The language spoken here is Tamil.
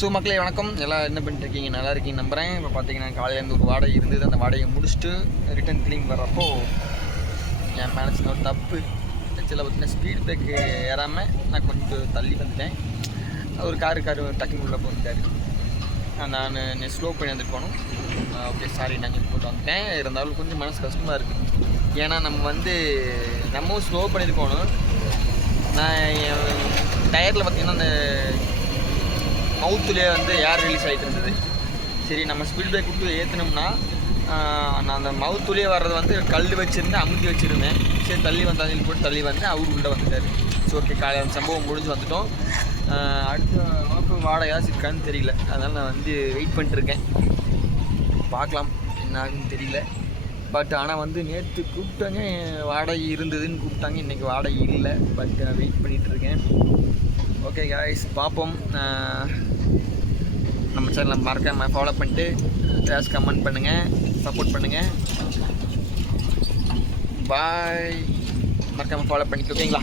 ஸோ மக்களே வணக்கம். எல்லாம் என்ன பண்ணிட்டுருக்கீங்க? நல்லா இருக்கீங்க நம்புகிறேன் இப்போ பார்த்தீங்கன்னா காலையிலேருந்து ஒரு வாடகை இருந்தது. அந்த வாடகையை முடிச்சுட்டு ரிட்டன் கிளீன் வர்றப்போ என் மேலே ஒரு தப்பு. ஆக்சுவலாக பார்த்தீங்கன்னா ஸ்பீட் பிரேக் ஏறாமல் நான் கொஞ்சம் தள்ளி வந்துட்டேன். ஒரு காரு காரு டக்குன்னு உள்ளே போயிருக்காரு நான் ஸ்லோ பண்ணி வந்துட்டு போகணும் ஓகே சாரி நான் இங்கே போட்டு வந்துட்டேன். இருந்தாலும் கொஞ்சம் மனசு கஷ்டமாக இருக்குது ஏன்னா நம்ம வந்து நம்மவும் ஸ்லோ பண்ணிட்டு போகணும் நான் டயரில் பார்த்தீங்கன்னா அந்த சவுத்துலேயே வந்து ஏர் ரிலீஸ் ஆகிட்டு இருந்தது. சரி நம்ம ஸ்பீட் பிரேக் விட்டு ஏற்றினோம்னா நான் அந்த மவுத்துலேயே வர்றது வந்து கல் வச்சுருந்தேன் அமுத்தி வச்சுருந்தேன். சரி தள்ளி வந்தாலும் போட்டு தள்ளி வந்து அவர் உள்ளே வந்துட்டார். ஸோ ஓகே காலையில் சம்பவம் முடிஞ்சு வந்துட்டோம். அடுத்த வகுப்பு வாடகை இருக்கான்னு தெரியல. அதனால் நான் வந்து வெயிட் பண்ணிட்டுருக்கேன் பார்க்கலாம் என்ன ஆகுன்னு தெரியல. பட் ஆனால் வந்து நேற்று கூப்பிட்டாங்க வாடகை இருந்ததுன்னு கூப்பிட்டாங்க இன்றைக்கி வாடகை இல்லை. பட் வெயிட் பண்ணிகிட்ருக்கேன் ஓகே காய்ஸ் பார்ப்போம் நம்ம சேனலை மறக்காம ஃபாலோ பண்ணிட்டு டேஸ் கமெண்ட் பண்ணுங்கள் சப்போர்ட் பண்ணுங்கள் பாய் மறக்காமல் ஃபாலோ பண்ணிக்கோங்களா ஓகேங்களா?